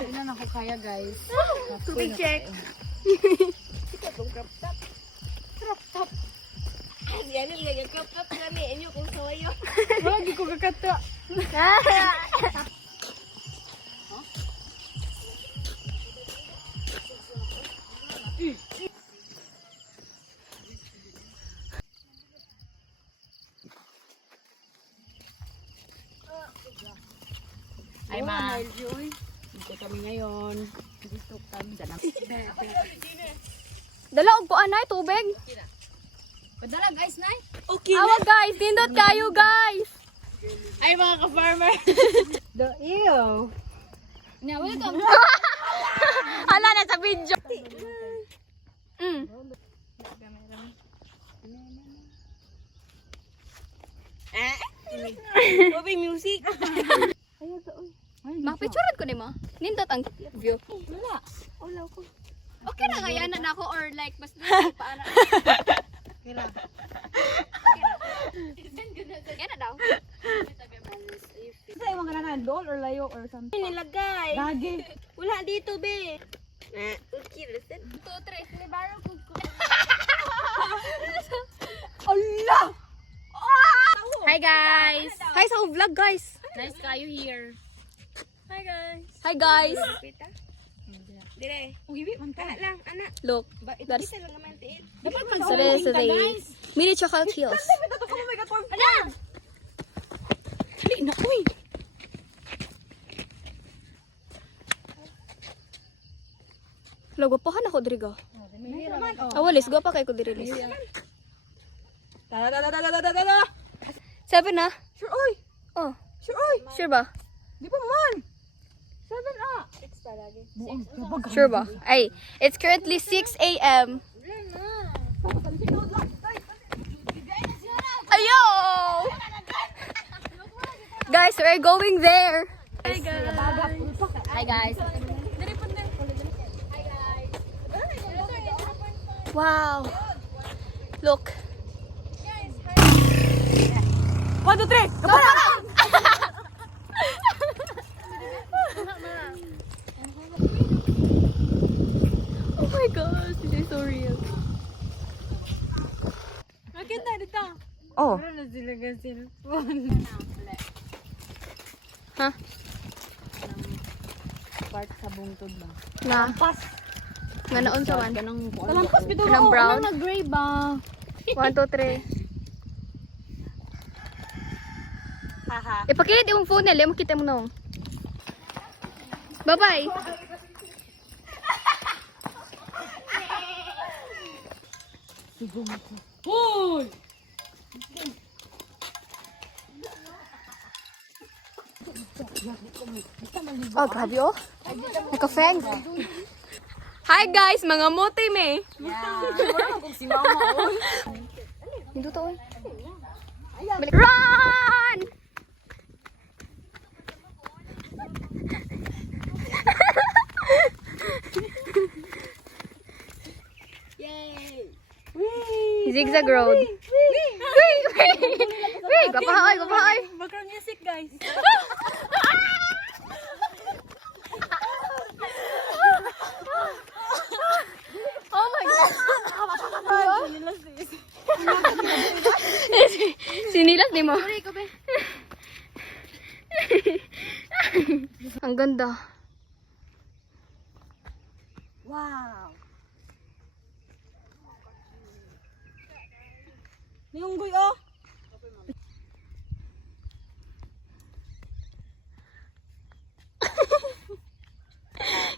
Hindi na ako kaya, guys. Tubig check. Crop top. Yan yung nag-crop top kami. Inyo kung soyo. Wala, di ko kakata. Ay, ma. Dito kami ngayon. Dito kami. Dala og kuan ay tubig. Padala, guys, nay. Okay Awa guys, tindot kayo guys. Ay, mga ka-farmer. The ew. Na, welcome. Hala na sa video. Bobby music. Makapicturean ko ni mo. Nindot ang view. Wala ko. Okay na nga yan na ako or like mas paano. Kira. Yan na daw. Sa'yo mga kanangan, dool or layo or something. Nilagay. Lagi. Wala dito, be. Okay, listen. 2 3 libaro ko. Allah! Hi guys. Hi sa vlog guys. Nice kayo here. Hi, guys. Hi guys. Pita. Dire. Uhiwi, man ka. Lang, anak. Look. Ba, ito That's kita lang naman tiin. Dapat so this is a mini chocolate heels. Ala! Dali na, uy. Logo pa ako diriga. Awalis go pa kay ko diri lis. Tada. 7 na. Sure, oy. Oh, Sure, oy. sure ba? Di pa man. 7 ah. Sure ba? Ay, it's currently 6 a.m. Ayo! Guys, we're going there. Hi guys. Wow. Look. 1, 2, 3. Kapara! Oh my gosh, this is so real. Nakita dito. Oh. Para na sila gasil. Ha? Part sa bungtod lang. Na. Nga naon sa man. Talampas bito Anong brown? Anong gray ba? 1, 2, 3. Haha. Ipakilit yung phone nila, makita mo nung. Bye-bye. Hoy! Oh, grabe oh. Naka-fang. Hi guys, mga motim eh. Hindi to eh. Balik. Run! Zigzag road. Wait, gapahay, gapahay. Background music, guys. Oh my god. Sinilas ni mo. Ang ganda. Wow. Niyunggoy oh.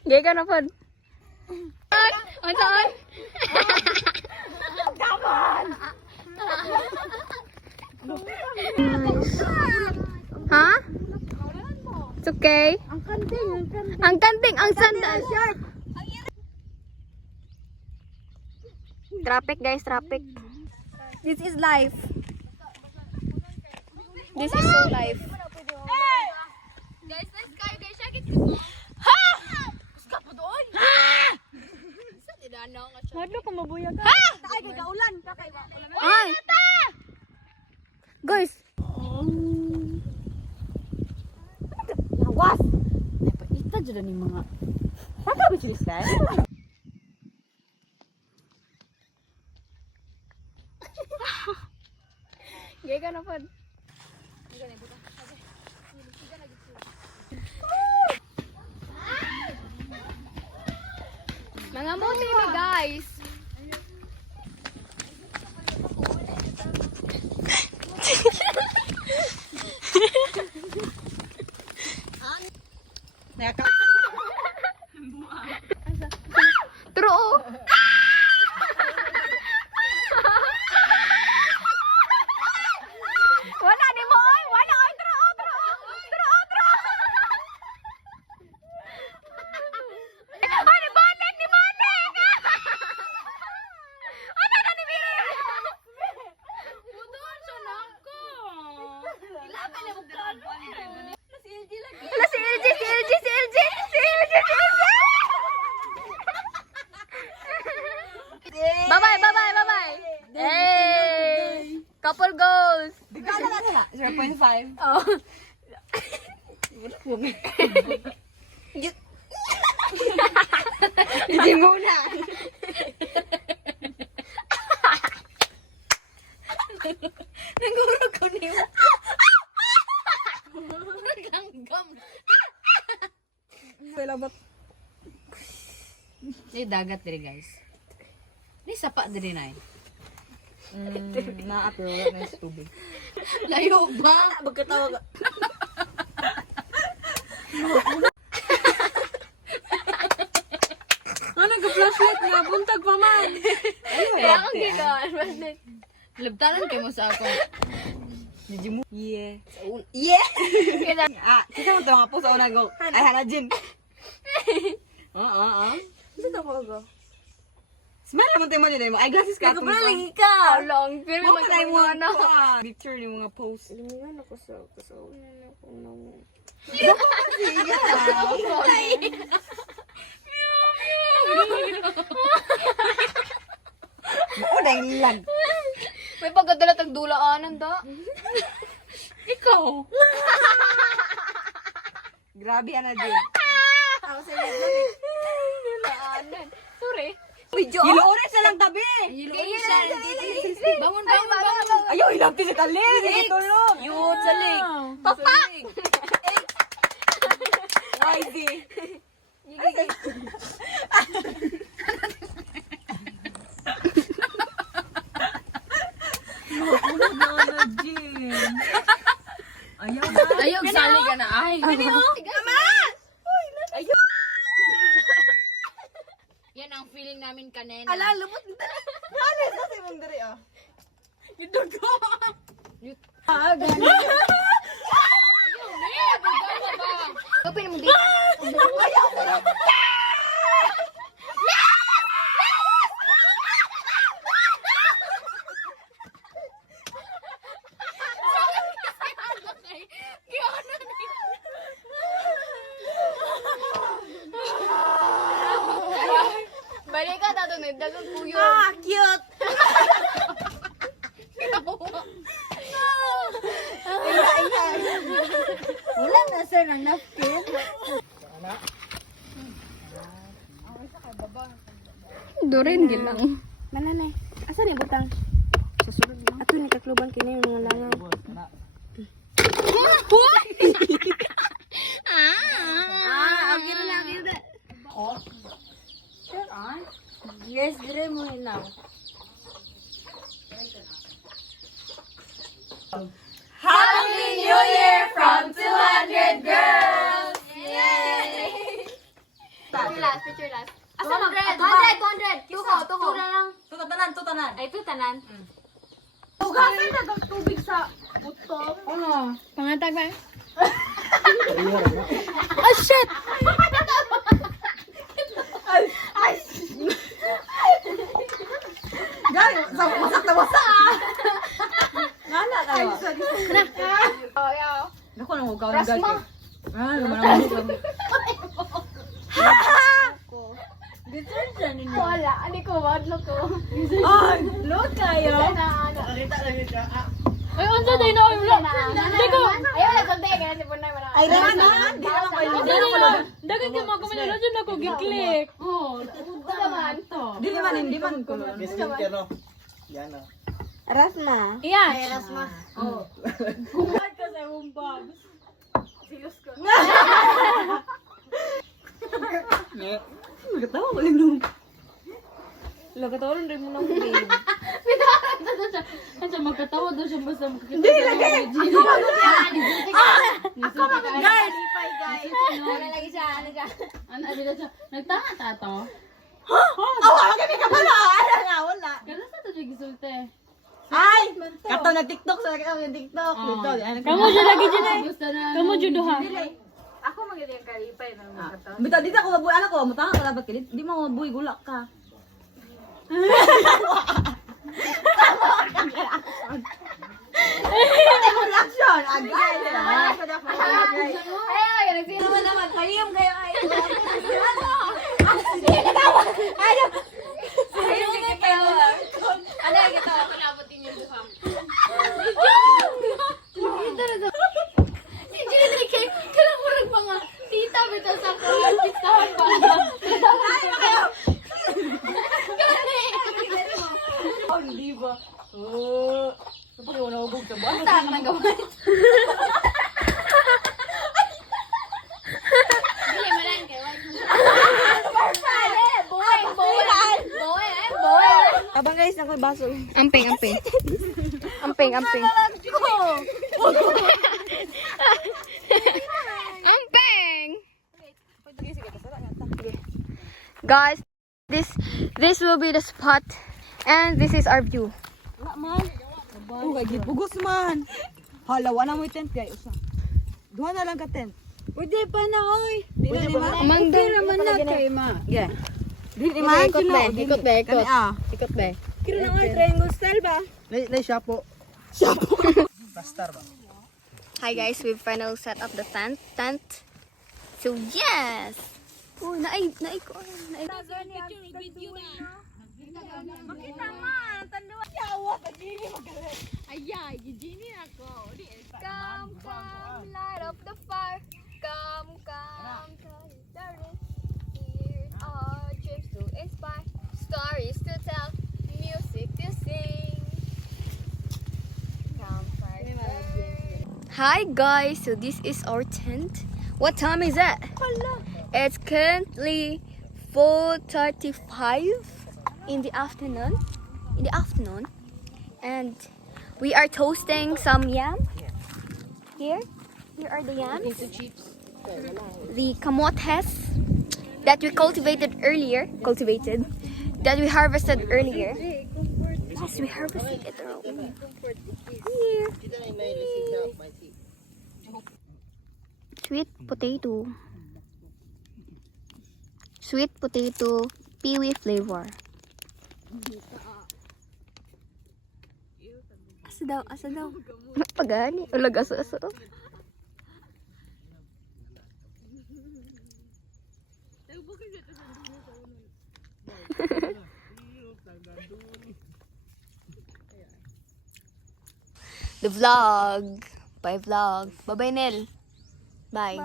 Gay ka na pod. On saan? Ha? It's okay. Ang kanting, Ang kanting, ang sandal. Traffic guys, traffic. This is life. This is so life. Guys, let's go. Guys, check it. Ha! Kuska po doon. Ha! Sa tinanaw nga siya. Madlo ko mabuyag. Ha! Ay, gagaulan. Ay! Guys! Lawas. Ay, paita dyan sila ning mga. Saka ba sila style? Gaya ka na po. Mga mote mi guys. True. Wala ni mo oy, wala oy, true. Ano bonet ni bonet? Ano na ni Miri? Budon sa nako. Ilaban na mo kan. Wala si LG. Bye-bye. Hey! Couple goals. 0.5. Oh. Hindi muna. Nangurog ko niyo. Ganggam. Salamat. Ni dagat diri guys. Ni sapa diri na. Naapiro na sa tubig. Layo ba? Magkatawag. Ano ga-flashlight nga? Buntag pa man. Kaya akong gigawan. Labtanan kay mo sa ako. Did you move? Yeah. Yeah! Kaya Kita mo ito nga po sa unang go. Ay, Hana Jin. Saan ako go? Smile naman tayo mo dyan. Eyeglasses ka. Nagkapalang how long? Pero Mo may pa tayo mo ano. picture yung mga post. Lumingan ako sa una ko nang. Oo, dahil nilag. May pagkadala tagdulaanan da. Ikaw. Grabe, Hana Jin. Ako sa iyo lang eh. Dulaanan. Sorry. Yellow orange na lang tabi. Bangon. Ayaw, ilapti si Tali. Sige, tulog. Yun, salig. Papa! YZ. Ayaw, salig ka na. Ay. Yan ang feeling namin kanina. Lumot na. Halos kasi mong dari ah. Kapin mo dito. Balik ka, tato na dagang kuyo. Cute. Wala na sir ng napkin. Dorin gilang. Mananay. Asa ni butang? Sa sulod mo. Ato ni kakluban kini yung mga langaw. Okay na lang. Yes, dire mo hinaw. Happy New Year from 200 girls! Yay! Picture last. Asa 200. Tuko na lang. Tutanan. Ay, tanan. Tugasan na ng tubig sa butong. Pangatag ba? Oh, shit! Gay, masak na basa ah! Ngala tayo. Oh, yaw. Naku, nang hugaw ng gagi. Lumanang Detergent ninyo. Wala. Ani ko, wadlo ko. Ay, look kayo. Ay, unsa day na ulo. Hindi ko. Ayaw na konti kaya si Punay. Ay, naman. Di naman kayo. Dagan ka mga kumanalo dyan ako gi-click. Oh, uda man to. Hindi man ko. Skincare no. Yan na. Rasma. Iyan. Rasma. Oh. Kumad ka sa umbag. Silos ko. Magkatawa ko lang nung. Lagatoron rin mo ng babe. Kasi magkatawa daw siya basta makikita. Hindi, lagi! Guys! Ano lagi siya? Ano siya? Ano siya? Nagtanga tato? Awa, magkami ka pala! Ala nga, wala. Kaya sa ito siya gisulte? Ay! Kato na TikTok, sa laki ng TikTok. Dito, Kamu dyan lagi dyan eh. Kamu dyan doha. Ako maganda yung kalipay na magkataon. Bita, dito ako mabuhay. Anak ko, mutanga ka labat ka. Di mo mabuhay, gulak ka. Action! Agay! Ay, nagsino mo naman. Payim kayo. Ayaw na kayo. Ano yung ito? Pinabutin yung duha. Hindi na kay kailangan mo rin mga tita bitaw sa artistahan pa. Hindi ba? Oo. Kapag yung nahugog sa buwan. Saan nang gawin? Dili malan kay wag. Boy. Abang guys, nakoy baso. Amping. Amping. Amping. Guys, this will be the spot and this is our view. Oo, kay gipugos man. Hala, wala mo yung tent kay usa. Duha na lang ka tent. Pwede pa na, oy. Di na ni ma. Amang daw. Naman na kay ma. Yeah. Di man Ikot sino. ba? Ikot ba? Kani ah. Ikot ba? Kira na nga, triangle style ba? Lay siya po. Pastar ba? Hi guys, we've finally set up the tent. So yes. Oh, naay ko. Makita man, tanduan. Yawa, pagini magalit. Ayay, Eugenie ako. Come, light up the fire. Come, darling. Here are dreams to inspire, stories to tell, music to sing. Campfire burn. Hi guys, so this is our tent. What time is it? It's currently 4:35 in the afternoon. And we are toasting some yam. Here are the yams. The kamotes that we that we harvested earlier. Yes, we harvested it earlier. Here. Sweet potato, peewee flavor. Asa daw. Pagani, ulag aso. The vlog. Bye vlog. Bye Nel. Bye.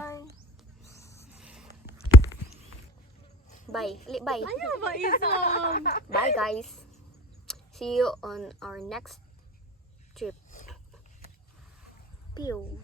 Bye. Bye. Bye guys. See you on our next trip. Pew.